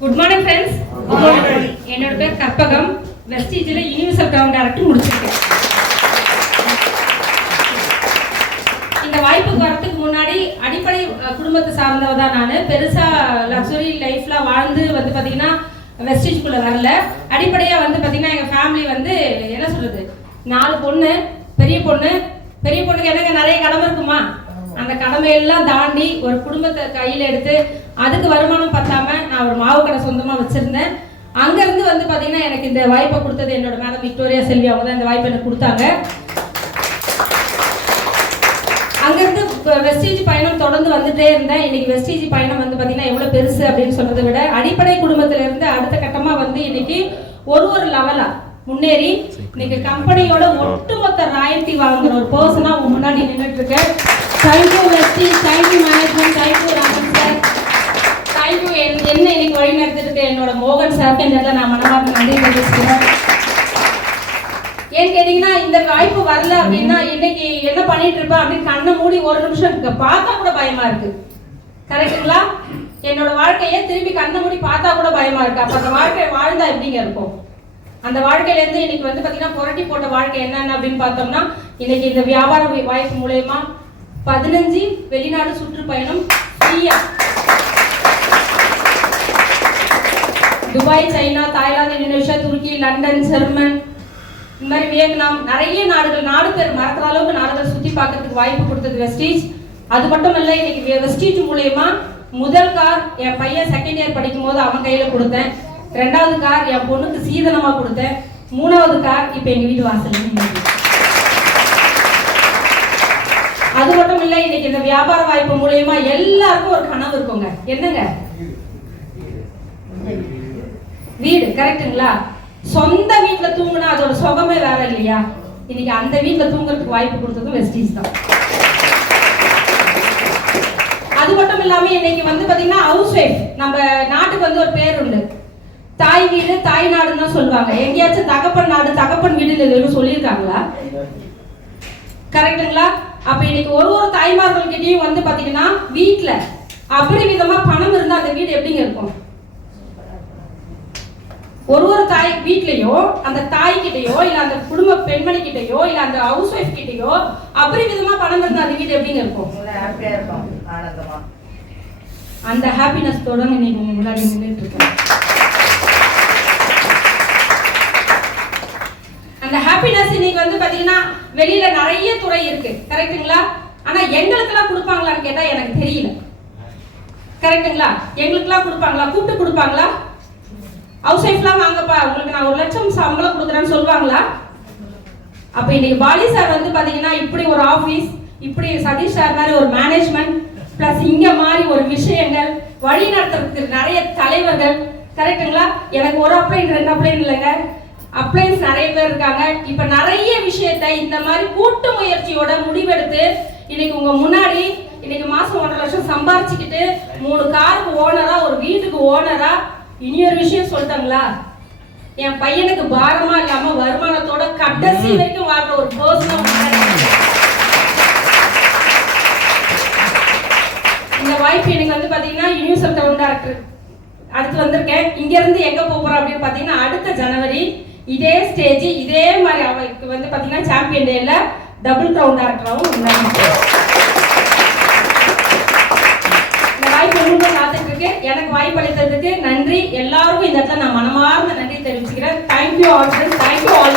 Good morning friends. என்னோட பேர் Karpagam. வெஸ்டீஜில் universal ground director முடிச்சிருக்கேன். இந்த வாய்ப்புக்கு வரதுக்கு முன்னாடி அடிப்படை குடும்பத்தை சார்ந்தவ தான் நான். பெருசாக லக்ஸுரி லைஃப்பில் வாழ்ந்து வந்து பார்த்தீங்கன்னா வெஸ்டீஜ்குள்ளே வரல. அடிப்படையாக வந்து பார்த்தீங்கன்னா எங்கள் ஃபேமிலி வந்து என்ன சொல்கிறது, 4 பொண்ணு, பெரிய பொண்ணுக்கு என்னங்க நிறைய கடமை இருக்குமா, அந்த கடமையெல்லாம் தாண்டி ஒரு குடும்பத்தை கையில் எடுத்து அதுக்கு வருமானம் பத்தாம நான் ஒரு மாவு கடை சொந்தமாக வச்சுருந்தேன். அங்கேருந்து வந்து பார்த்தீங்கன்னா எனக்கு இந்த வாய்ப்பை கொடுத்தது என்னோட மேடம் விக்டோரியா செல்வி. அவங்க தான் இந்த வாய்ப்பை எனக்கு கொடுத்தாங்க. அங்கேருந்து வெஸ்டீஜ் பயணம் தொடர்ந்து வந்துட்டே இருந்தேன். இன்னைக்கு வெஸ்டீஜ் பயணம் வந்து பார்த்தீங்கன்னா எவ்வளோ பெருசு அப்படின்னு சொன்னதை விட அடிப்படை குடும்பத்திலேருந்து அடுத்த கட்டமாக வந்து இன்னைக்கு ஒரு லெவலாக முன்னேறி இன்னைக்கு கம்பெனியோட ஒட்டுமொத்த ராயல்டி வாங்குற ஒரு பர்சனாக அவங்க முன்னாடி நின்றுட்டு இருக்கேன். Thank you Vestige, thank you management, thank you Raman sir, thank you என்ன இன்னைக்கு வழி நடத்திட்டு என்னோட மோகன் சார். இந்த இடத்துல நான் மனமார்ந்த நன்றி தெரிவிச்சுக்கிறேன். ஏன்னு கேட்டீங்கன்னா இந்த வாய்ப்பு வரல அப்படின்னா இன்னைக்கு என்ன பண்ணிட்டு இருப்பேன் அப்படின்னு கண்ணை மூடி ஒரு நிமிஷம் பார்த்தா கூட பயமா இருக்கு. கரெக்டுங்களா? என்னோட வாழ்க்கையை திரும்பி கண்ணை மூடி பார்த்தா கூட பயமா இருக்கு. அப்ப அந்த வாழ்க்கையை வாழ்ந்தா எப்படிங்க இருக்கும்? அந்த வாழ்க்கையில இருந்து இன்னைக்கு வந்து பாத்தீங்கன்னா புரட்டி போட்ட வாழ்க்கை என்னன்னு அப்படின்னு பார்த்தோம்னா இன்னைக்கு இந்த வியாபார வாய்ப்பு மூலயமா 15 வெளிநாடு சுற்றுப்பயணம் ஃப்ரீயா, துபாய், சைனா, தாய்லாந்து, இந்தோனேஷியா, துருக்கி, லண்டன், ஜெர்மன், இந்த மாதிரி வியட்நாம், நிறைய நாடு பேர் மறக்கிற அளவுக்கு நாடுகள் சுற்றி பார்க்கறதுக்கு வாய்ப்பு கொடுத்தது வெஸ்டீஜ். அது மட்டும் இல்லை, இன்னைக்கு வெஸ்டீஜ் மூலயமா முதல் கார் என் பையன் செகண்ட் இயர் படிக்கும் போது அவன் கையில் கொடுத்தேன். 2வது கார் என் பொண்ணுக்கு சீதனமாக கொடுத்தேன். 3வது கார் இப்போ எங்கள் வீட்டு வாசல். அது மட்டும் இல்லை, இன்னைக்கு இந்த வியாபார வாய்ப்பு மூலயமா எல்லாருக்கும் ஒரு கனவு இருக்குங்க. என்னங்க? வீடு. கரெக்டுங்களா? சொந்த வீட்டுல தூங்குனா அதோட சுகமே வேற இல்லையா? இன்னைக்கு அந்த வீட்டுல தூங்குறதுக்கு வாய்ப்பு கொடுத்ததும் வெஸ்டீஜ் தான். அது மட்டும் இல்லாம இன்னைக்கு வந்து பாத்தீங்கன்னா ஹவுஸ் ஒய்ஃப், நம்ம நாட்டுக்கு வந்து ஒரு பேர் உண்டு, தாய் வீடு தாய் நாடுன்னு தான் சொல்லுவாங்க. எங்கேயாச்சும் தகப்பன் நாடு தகப்பன் வீடு எதுவும் சொல்லியிருக்காங்களா? கரெக்டுங்களா? அப்ப இன்னைக்கு ஒரு தாய்மார்கள் கிட்டையும் வந்து பாத்தீங்கன்னா வீட்டுல அபரிவிதமா பணம் இருந்தா அந்த வீடு எப்படிங்க இருக்கும்? ஒரு தாய் வீட்லயோ அந்த தாய் கிட்டையோ இல்ல அந்த குடும்ப பெண்மணி கிட்டையோ இல்ல அந்த ஹவுஸ் ஒய்ஃப் கிட்டையோ அபரிவிதமா பணம் இருந்தா அந்த வீடு எப்படிங்க இருக்கும்? அந்த ஹாப்பினஸ் தோட இன்னைக்கு உங்க முன்னாடி நின்றுட்டு இருக்கேன். அந்த ஹாப்பினஸ் இன்னைக்கு வந்து பாத்தீங்கன்னா வெளியில நிறைய துறை இருக்கு. கரெக்டுங்களா? ஆனா எங்களுக்கெல்லாம் கொடுப்பாங்களான்னு கேட்டா எனக்கு தெரியல. கரெக்டுங்களா? எங்களுக்கெல்லாம் கொடுப்பாங்களா? கூப்பிட்டு கொடுப்பாங்களா? ஹவுஸ் ஒய்ஃப்லாம் வாங்கப்பா உங்களுக்கு நான் 1 லட்சம் சம்பளம் கொடுக்குறேன்னு சொல்லுவாங்களா? அப்ப இன்னைக்கு பாலி சார் வந்து பாத்தீங்கன்னா இப்படி ஒரு ஆபீஸ், இப்படி சதீஷ் சார் மாதிரி ஒரு மேனேஜ்மெண்ட், பிளஸ் இங்க மாதிரி ஒரு விஷயங்கள் வழி நடத்துறதுக்கு நிறைய தலைவர்கள். கரெக்டுங்களா? எனக்கு ஒரு அப்ளைன் 2 அப்ளைன் இல்லைங்க, அப்ளைன்ஸ் நிறைய பேர் இருக்காங்க. இப்ப நிறைய விஷயத்தை இந்த மாதிரி கூட்டு முயற்சியோட முடிவெடுத்து இன்னைக்கு உங்க முன்னாடி இன்னைக்கு மாசம் 1.5 லட்சம் சம்பாரிச்சுக்கிட்டு 3 காருக்கு ஓனரா, ஒரு வீட்டுக்கு ஓனரா. இனி ஒரு விஷயம் சொல்லிட்டாங்களா, என் பையனுக்கு பாரமா இல்லாம வருமானத்தோட கடைசி வரைக்கும் வாழ்ற ஒரு பர்சன். இந்த வாய்ப்பு எனக்கு வந்து பாத்தீங்கன்னா யூனிவர்சல் கிரவுண்ட் டைரக்டர் அடுத்து வந்திருக்கேன். இங்க இருந்து எங்க போறோம் அப்படின்னு பாத்தீங்கன்னா அடுத்த ஜனவரி இதே ஸ்டேஜ் இதே மாதிரி அவருக்கு வந்து பாத்தீங்கன்னா சாம்பியன் டேல டபுள் கிரவுண்ட் டைரக்டராகவும் காத்துட்டு இருக்கு. எனக்கு வாய்ப்பு அளித்ததுக்கு நன்றி. எல்லாருக்கும் இந்த இடத்துல நான் மனமார்ந்த நன்றி தெரிவிச்சுக்கிறேன். Thank you all friends, thank you all.